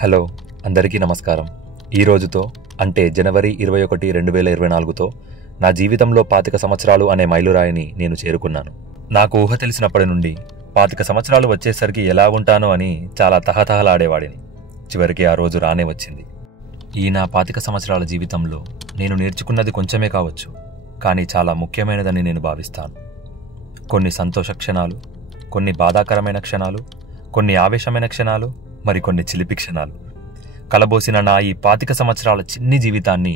Hello, అందరికీ నమస్కారం. ఈ రోజుతో అంటే జనవరి 21, 2024తో నా జీవితంలో 25 సంవత్సరాలు అనే మైలురాయిని నేను చేరుకున్నాను. నాకు ఊహ తెలిసినప్పటి నుండి 25 సంవత్సరాలు వచ్చేసరికి ఎలా ఉంటానో అని చాలా తహతహలాడేవాడిని. చివరికి ఆ రోజు రానే వచ్చింది. ఈ నా 25 సంవత్సరాల జీవితంలో నేను నేర్చుకున్నది కొంచెమే కావచ్చు, కానీ చాలా ముఖ్యమైనదని నేను భావిస్తాను. కొన్ని సంతోష క్షణాలు, కొన్ని బాధాకరమైన క్షణాలు, కొన్ని ఆవేశమైన క్షణాలు, మరికొన్ని చిలిపి క్షణాలు కలబోసిన నా ఈ 25 సంవత్సరాల చిన్ని జీవితాన్ని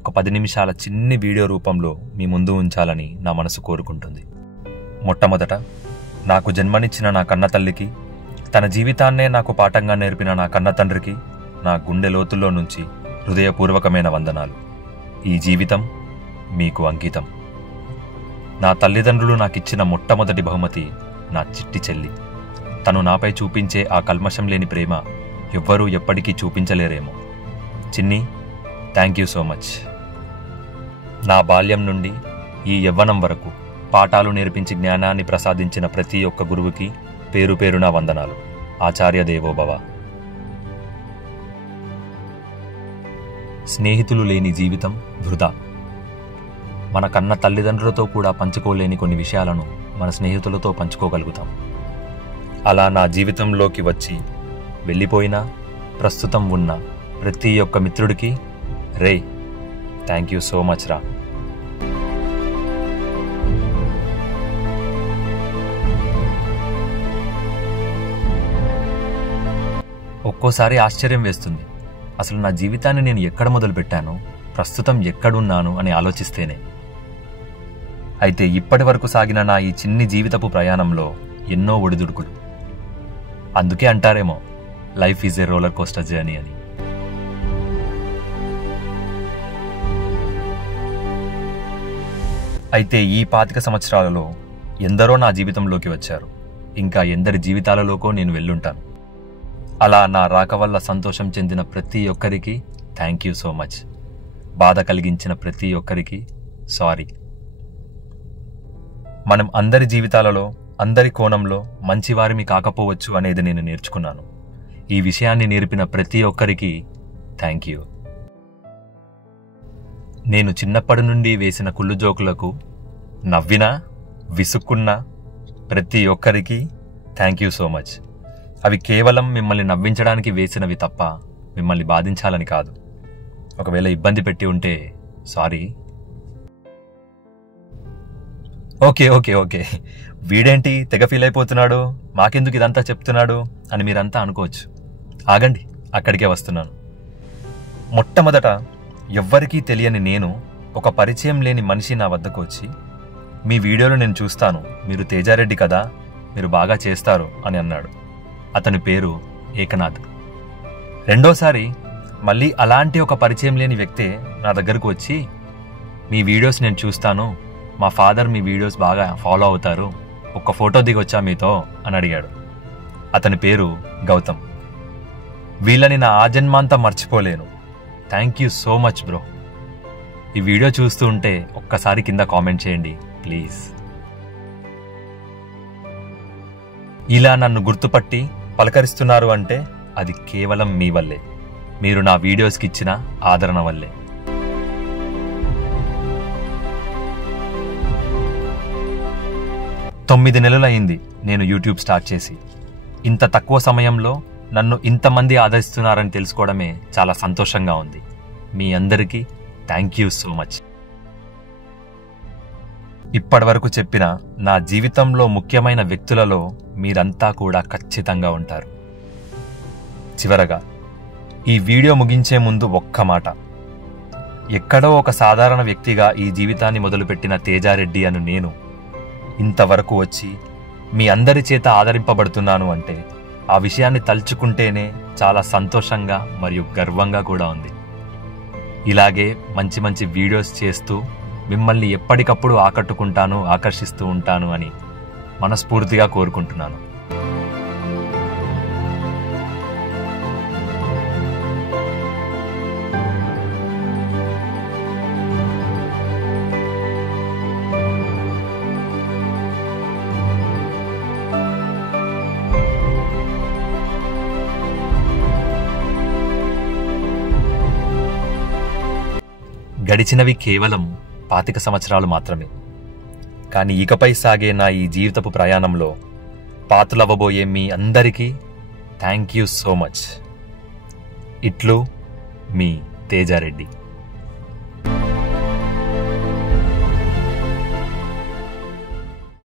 ఒక 10 నిమిషాల చిన్ని వీడియో రూపంలో మీ ముందు ఉంచాలని నా మనసు కోరుకుంటుంది. మొట్టమొదట నాకు జన్మనిచ్చిన నా కన్న తల్లికి, తన జీవితాన్నే నాకు పాఠంగా నేర్పిన నా కన్న తండ్రికి నా గుండె లోతుల్లో నుంచి హృదయపూర్వకమైన వందనాలు. ఈ జీవితం మీకు అంకితం. నా తల్లిదండ్రులు నాకిచ్చిన మొట్టమొదటి బహుమతి నా చిట్టి చెల్లి. తను నాపై చూపించే ఆ కల్మషం లేని ప్రేమ ఎవ్వరూ ఎప్పటికీ చూపించలేరేమో. చిన్ని, థ్యాంక్ యూ సో మచ్. నా బాల్యం నుండి ఈ యవ్వనం వరకు పాఠాలు నేర్పించి జ్ఞానాన్ని ప్రసాదించిన ప్రతి ఒక్క గురువుకి పేరు పేరున వందనాలు. ఆచార్య దేవోభవ. స్నేహితులు లేని జీవితం వృధా. మన కన్న తల్లిదండ్రులతో కూడా పంచుకోలేని కొన్ని విషయాలను మన స్నేహితులతో పంచుకోగలుగుతాం. అలా నా జీవితంలోకి వచ్చి వెళ్ళిపోయినా ప్రస్తుతం ఉన్న ప్రతి ఒక్క మిత్రుడికి రే, థ్యాంక్ యూ సో మచ్ రా. ఒక్కోసారి ఆశ్చర్యం వేస్తుంది, అసలు నా జీవితాన్ని నేను ఎక్కడ మొదలుపెట్టాను, ప్రస్తుతం ఎక్కడున్నాను అని ఆలోచిస్తేనే. అయితే ఇప్పటి వరకు సాగిన నా ఈ చిన్ని జీవితపు ప్రయాణంలో ఎన్నో ఒడిదుడుకులు. అందుకే అంటారేమో life is a roller coaster journey అని. అయితే ఈ 25 సంవత్సరాలలో ఎందరో నా జీవితంలోకి వచ్చారు. ఇంకా ఎందరి జీవితాలలోకో నేను వెళ్ళుంటాను. అలా నా రాక వల్ల సంతోషం చెందిన ప్రతి ఒక్కరికి థ్యాంక్ యూ సో మచ్. బాధ కలిగించిన ప్రతి ఒక్కరికి సారీ. మనం అందరి జీవితాలలో, అందరి కోణంలో మంచివారిమి కాకపోవచ్చు అనేది నేను నేర్చుకున్నాను. ఈ విషయాన్ని నేర్పిన ప్రతి ఒక్కరికి థ్యాంక్ యూ. నేను చిన్నప్పటి నుండి వేసిన కుళ్ళు జోకులకు నవ్వినా విసుక్కున్నా ప్రతి ఒక్కరికి థ్యాంక్ యూ సో మచ్. అవి కేవలం మిమ్మల్ని నవ్వించడానికి వేసినవి తప్ప మిమ్మల్ని బాధించాలని కాదు. ఒకవేళ ఇబ్బంది పెట్టి ఉంటే సారీ. ఓకే ఓకే ఓకే వీడేంటి తెగ ఫీల్ అయిపోతున్నాడు, మాకెందుకు ఇదంతా చెప్తున్నాడు అని మీరంతా అనుకోవచ్చు. ఆగండి, అక్కడికే వస్తున్నాను. మొట్టమొదట ఎవ్వరికీ తెలియని నేను, ఒక పరిచయం లేని మనిషి నా వద్దకు వచ్చి, మీ వీడియోలు నేను చూస్తాను, మీరు తేజారెడ్డి కదా, మీరు బాగా చేస్తారు అని అన్నాడు. అతని పేరు ఏకనాథ్. రెండోసారి మళ్ళీ అలాంటి ఒక పరిచయం లేని వ్యక్తే నా దగ్గరకు వచ్చి, మీ వీడియోస్ నేను చూస్తాను, మా ఫాదర్ మీ వీడియోస్ బాగా ఫాలో అవుతారు, ఒక్క ఫోటో దిగొచ్చా మీతో అని అడిగాడు. అతని పేరు గౌతమ్. వీళ్ళని నా ఆజన్మాంతం మర్చిపోలేను. Thank you so much bro. ఈ వీడియో చూస్తూ ఉంటే ఒక్కసారి కింద కామెంట్ చేయండి ప్లీజ్. ఇలా నన్ను గుర్తుపట్టి పలకరిస్తున్నారు అంటే అది కేవలం మీ వల్లే, మీరు నా వీడియోస్కి ఇచ్చిన ఆదరణ వల్లే. తొమ్మిది నెలలైంది నేను యూట్యూబ్ స్టార్ట్ చేసి. ఇంత తక్కువ సమయంలో నన్ను ఇంతమంది ఆదరిస్తున్నారని తెలుసుకోవడమే చాలా సంతోషంగా ఉంది. మీ అందరికీ థ్యాంక్ యూ సో మచ్. ఇప్పటివరకు చెప్పిన నా జీవితంలో ముఖ్యమైన వ్యక్తులలో మీరంతా కూడా ఖచ్చితంగా ఉంటారు. చివరగా ఈ వీడియో ముగించే ముందు ఒక్క మాట. ఎక్కడో ఒక సాధారణ వ్యక్తిగా ఈ జీవితాన్ని మొదలుపెట్టిన తేజారెడ్డి అను నేను ఇంతవరకు వచ్చి మీ అందరి చేత ఆదరింపబడుతున్నాను అంటే ఆ విషయాన్ని తలుచుకుంటేనే చాలా సంతోషంగా మరియు గర్వంగా కూడా ఉంది. ఇలాగే మంచి మంచి వీడియోస్ చేస్తూ మిమ్మల్ని ఎప్పటికప్పుడు ఆకర్షిస్తూ ఉంటాను అని మనస్ఫూర్తిగా కోరుకుంటున్నాను. గడిచినవి కేవలం 25 సంవత్సరాలు మాత్రమే. కానీ ఇకపై సాగే నా ఈ జీవితపు ప్రయాణంలో పాత్రలవ్వబోయే మీ అందరికీ థ్యాంక్ యూ సో మచ్. ఇట్లు మీ తేజారెడ్డి.